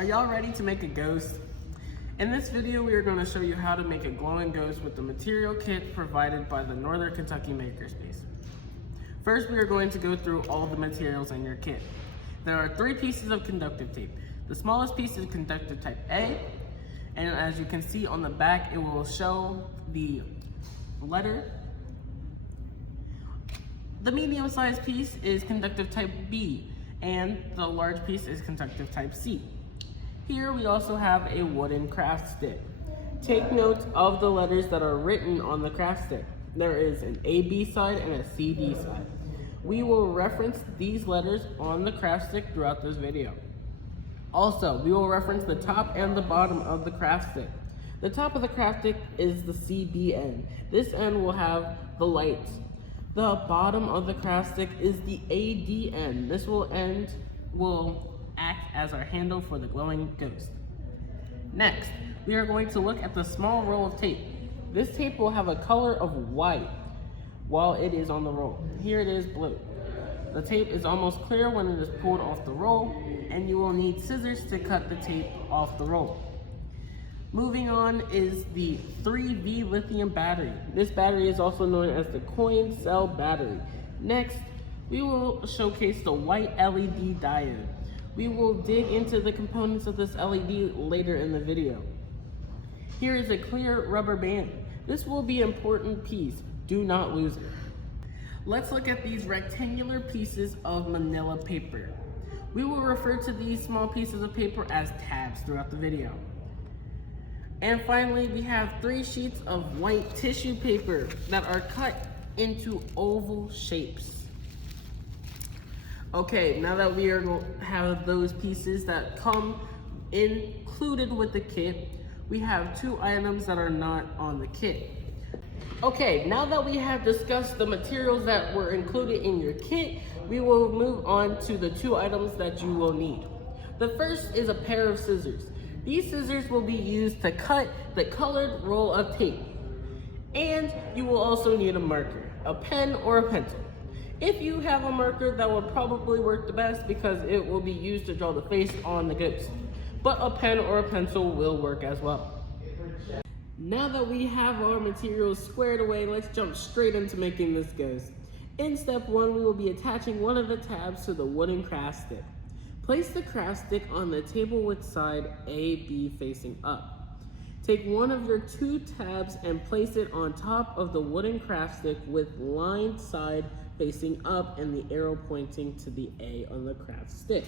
Are y'all ready to make a ghost? In this video, we are going to show you how to make a glowing ghost with the material kit provided by the Northern Kentucky Makerspace. First, we are going to go through all the materials in your kit. There are 3 pieces of conductive tape. The smallest piece is conductive type A, and as you can see on the back, it will show the letter. The medium-sized piece is conductive type B, and the large piece is conductive type C. Here we also have a wooden craft stick. Take note of the letters that are written on the craft stick. There is an AB side and a CD side. We will reference these letters on the craft stick throughout this video. Also, we will reference the top and the bottom of the craft stick. The top of the craft stick is the CB end. This end will have the lights. The bottom of the craft stick is the AD end. This will act as our handle for the glowing ghost. Next, we are going to look at the small roll of tape. This tape will have a color of white while it is on the roll. Here it is blue. The tape is almost clear when it is pulled off the roll, and you will need scissors to cut the tape off the roll. Moving on is the 3V lithium battery. This battery is also known as the coin cell battery. Next, we will showcase the white LED diode. We will dig into the components of this LED later in the video. Here is a clear rubber band. This will be an important piece. Do not lose it. Let's look at these rectangular pieces of manila paper. We will refer to these small pieces of paper as tabs throughout the video. And finally, we have 3 sheets of white tissue paper that are cut into oval shapes. Okay, now that we are going to have those pieces that come included with the kit, we have 2 items that are not on the kit. Okay, now that we have discussed the materials that were included in your kit, we will move on to the 2 items that you will need. The first is a pair of scissors. These scissors will be used to cut the colored roll of tape. And you will also need a marker, a pen, or a pencil. If you have a marker, that will probably work the best because it will be used to draw the face on the ghost. But a pen or a pencil will work as well. Now that we have our materials squared away, let's jump straight into making this ghost. In step 1, we will be attaching one of the tabs to the wooden craft stick. Place the craft stick on the table with side AB facing up. Take one of your 2 tabs and place it on top of the wooden craft stick with lined side facing up and the arrow pointing to the A on the craft stick.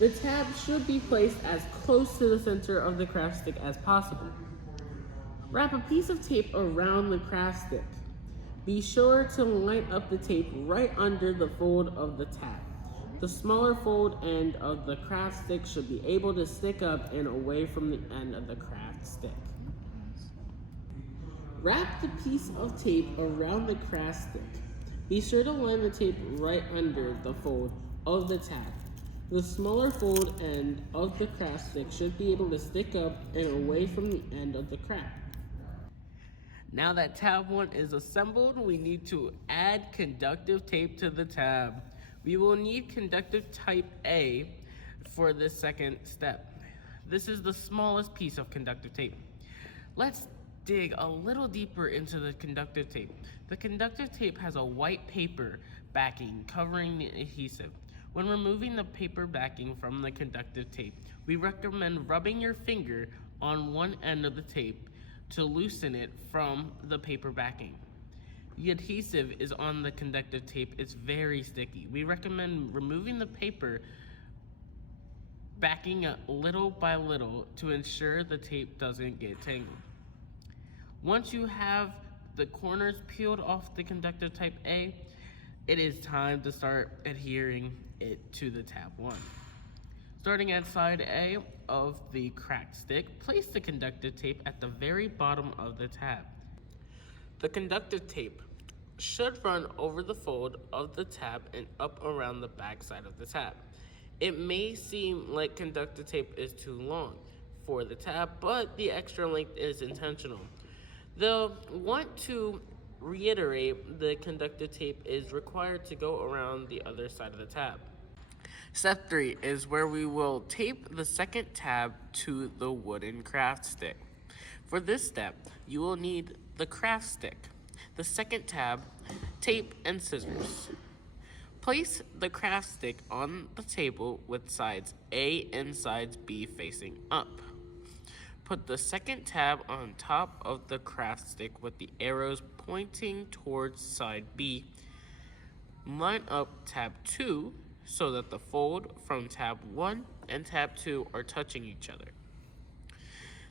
The tab should be placed as close to the center of the craft stick as possible. Wrap a piece of tape around the craft stick. Be sure to line up the tape right under the fold of the tab. The smaller fold end of the craft stick should be able to stick up and away from the end of the craft stick. Wrap the piece of tape around the craft stick. Be sure to line the tape right under the fold of the tab. The smaller fold end of the craft stick should be able to stick up and away from the end of the craft. Now that tab 1 is assembled, we need to add conductive tape to the tab. We will need conductive type A for this second step. This is the smallest piece of conductive tape. Let's dig a little deeper into the conductive tape. The conductive tape has a white paper backing covering the adhesive. When removing the paper backing from the conductive tape, we recommend rubbing your finger on one end of the tape to loosen it from the paper backing. The adhesive is on the conductive tape. It's very sticky. We recommend removing the paper backing little by little to ensure the tape doesn't get tangled. Once you have the corners peeled off the conductive type A, it is time to start adhering it to the tab 1. Starting at side A of the cracked stick, place the conductive tape at the very bottom of the tab. The conductive tape should run over the fold of the tab and up around the back side of the tab. It may seem like conductive tape is too long for the tab, but the extra length is intentional. They'll want to reiterate the conductive tape is required to go around the other side of the tab. Step 3 is where we will tape the second tab to the wooden craft stick. For this step, you will need the craft stick, the second tab, tape, and scissors. Place the craft stick on the table with sides A and sides B facing up. Put the second tab on top of the craft stick with the arrows pointing towards side B. Line up tab 2 so that the fold from tab 1 and tab 2 are touching each other.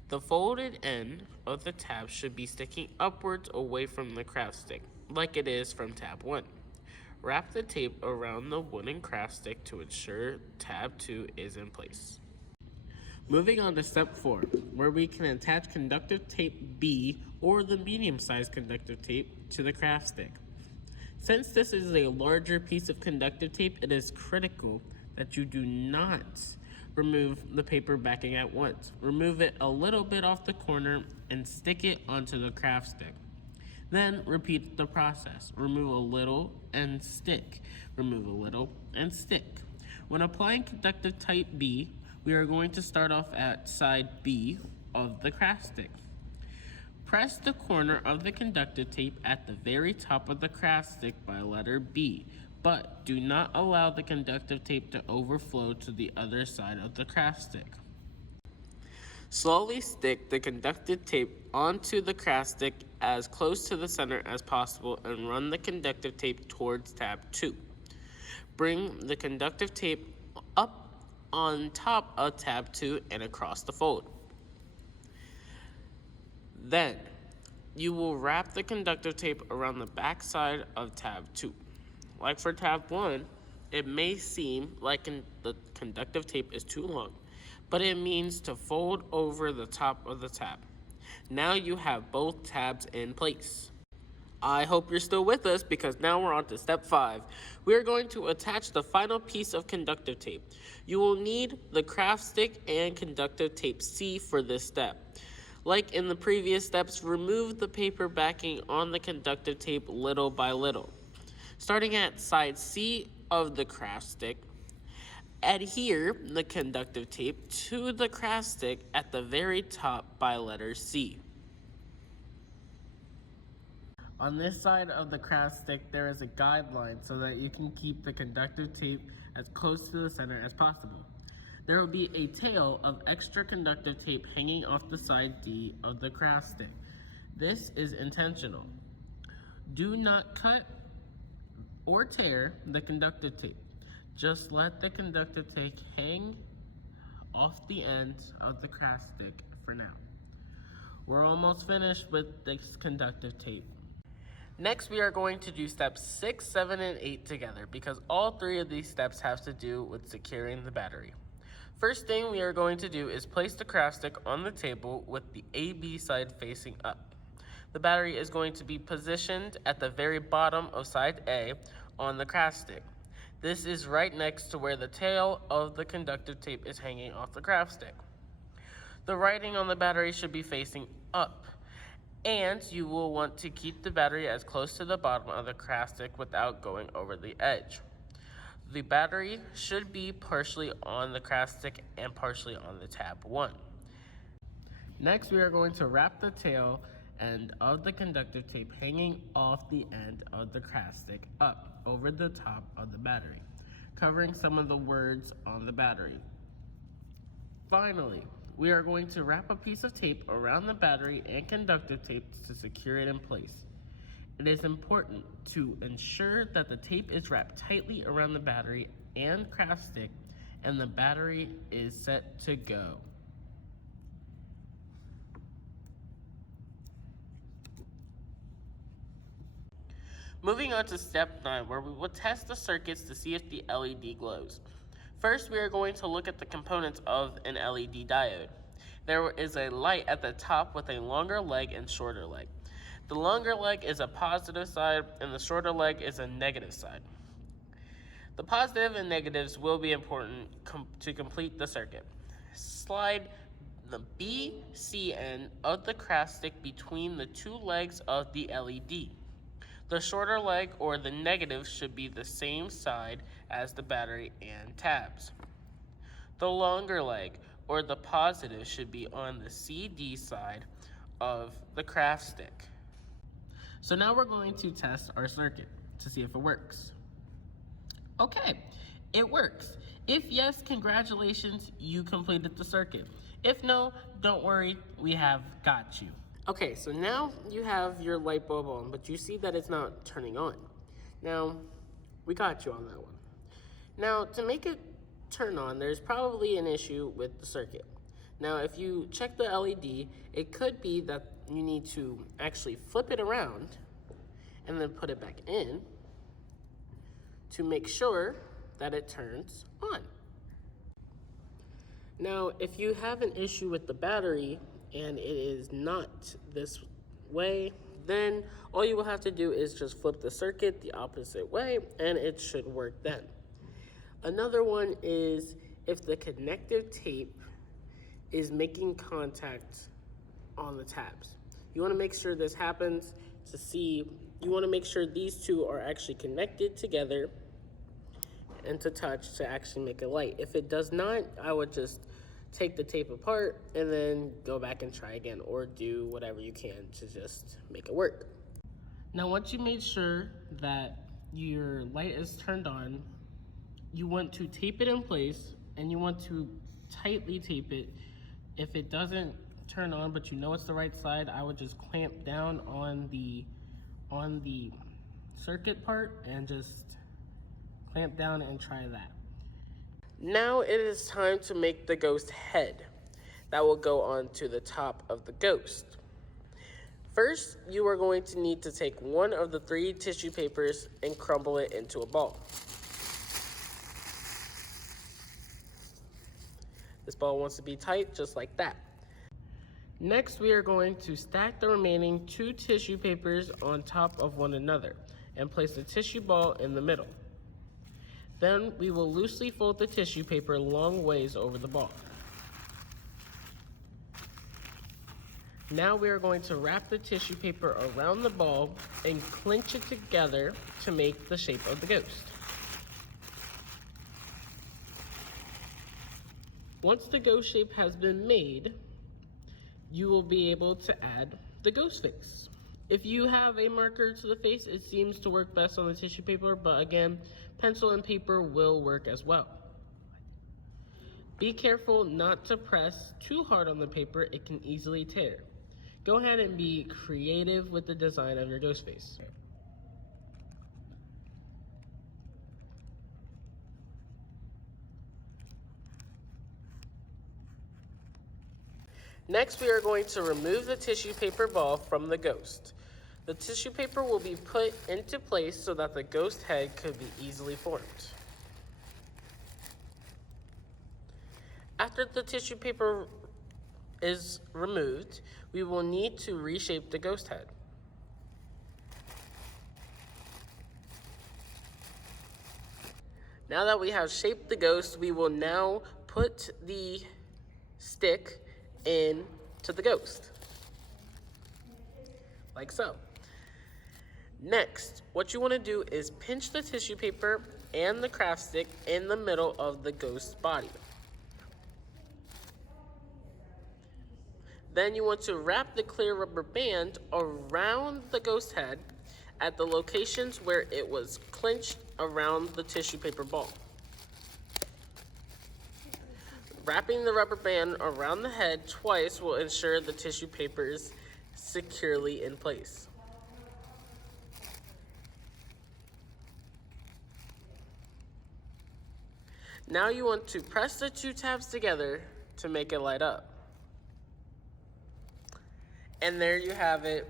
The folded end of the tab should be sticking upwards away from the craft stick, like it is from tab 1. Wrap the tape around the wooden craft stick to ensure tab 2 is in place. Moving on to step 4, where we can attach conductive tape B or the medium-sized conductive tape to the craft stick. Since this is a larger piece of conductive tape, it is critical that you do not remove the paper backing at once. Remove it a little bit off the corner and stick it onto the craft stick. Then repeat the process. Remove a little and stick. Remove a little and stick. When applying conductive tape B, we are going to start off at side B of the craft stick. Press the corner of the conductive tape at the very top of the craft stick by letter B, but do not allow the conductive tape to overflow to the other side of the craft stick. Slowly stick the conductive tape onto the craft stick as close to the center as possible and run the conductive tape towards tab 2. Bring the conductive tape up on top of tab 2 and across the fold. Then, you will wrap the conductive tape around the back side of tab 2. Like for tab 1, it may seem like the conductive tape is too long, but it means to fold over the top of the tab. Now you have both tabs in place. I hope you're still with us because now we're on to step 5. We are going to attach the final piece of conductive tape. You will need the craft stick and conductive tape C for this step. Like in the previous steps, remove the paper backing on the conductive tape little by little. Starting at side C of the craft stick, adhere the conductive tape to the craft stick at the very top by letter C. On this side of the craft stick, there is a guideline so that you can keep the conductive tape as close to the center as possible. There will be a tail of extra conductive tape hanging off the side D of the craft stick. This is intentional. Do not cut or tear the conductive tape. Just let the conductive tape hang off the end of the craft stick for now. We're almost finished with this conductive tape. Next, we are going to do steps 6, 7, and 8 together because all 3 of these steps have to do with securing the battery. First thing we are going to do is place the craft stick on the table with the AB side facing up. The battery is going to be positioned at the very bottom of side A on the craft stick. This is right next to where the tail of the conductive tape is hanging off the craft stick. The writing on the battery should be facing up, and you will want to keep the battery as close to the bottom of the craft stick without going over the edge. The battery should be partially on the craft stick and partially on the tab 1. Next, we are going to wrap the tail end of the conductive tape hanging off the end of the craft stick up over the top of the battery, covering some of the words on the battery. Finally, we are going to wrap a piece of tape around the battery and conductive tape to secure it in place. It is important to ensure that the tape is wrapped tightly around the battery and craft stick and the battery is set to go. Moving on to step 9, where we will test the circuits to see if the LED glows. First, we are going to look at the components of an LED diode. There is a light at the top with a longer leg and shorter leg. The longer leg is a positive side and the shorter leg is a negative side. The positive and negatives will be important to complete the circuit. Slide the B, C end of the craft stick between the 2 legs of the LED. The shorter leg or the negative should be the same side as the battery and tabs. The longer leg, or the positive, should be on the CD side of the craft stick. So now we're going to test our circuit to see if it works. Okay, it works. If yes, congratulations, you completed the circuit. If no, don't worry, we have got you. Okay, so now you have your light bulb on, but you see that it's not turning on. Now, we got you on that one. Now, to make it turn on, there's probably an issue with the circuit. Now, if you check the LED, it could be that you need to actually flip it around and then put it back in to make sure that it turns on. Now, if you have an issue with the battery and it is not this way, then all you will have to do is just flip the circuit the opposite way and it should work then. Another one is if the connective tape is making contact on the tabs. You want to make sure this happens to see, you want to make sure these two are actually connected together and to touch to actually make a light. If it does not, I would just take the tape apart and then go back and try again, or do whatever you can to just make it work. Now, once you made sure that your light is turned on, you want to tape it in place and you want to tightly tape it. If it doesn't turn on, but you know it's the right side, I would just clamp down on the circuit part and just clamp down and try that. Now it is time to make the ghost head that will go onto the top of the ghost. First, you are going to need to take one of the 3 tissue papers and crumble it into a ball. This ball wants to be tight, just like that. Next, we are going to stack the remaining 2 tissue papers on top of one another and place the tissue ball in the middle. Then we will loosely fold the tissue paper long ways over the ball. Now we are going to wrap the tissue paper around the ball and clinch it together to make the shape of the ghost. Once the ghost shape has been made, you will be able to add the ghost face. If you have a marker to the face, it seems to work best on the tissue paper, but again, pencil and paper will work as well. Be careful not to press too hard on the paper, it can easily tear. Go ahead and be creative with the design of your ghost face. Next, we are going to remove the tissue paper ball from the ghost. The tissue paper will be put into place so that the ghost head could be easily formed. After the tissue paper is removed, we will need to reshape the ghost head. Now that we have shaped the ghost, we will now put the stick into the ghost, like so. Next, what you want to do is pinch the tissue paper and the craft stick in the middle of the ghost's body. Then you want to wrap the clear rubber band around the ghost head at the locations where it was clinched around the tissue paper ball. Wrapping the rubber band around the head twice will ensure the tissue paper is securely in place. Now you want to press the 2 tabs together to make it light up. And there you have it,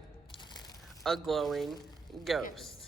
a glowing ghost.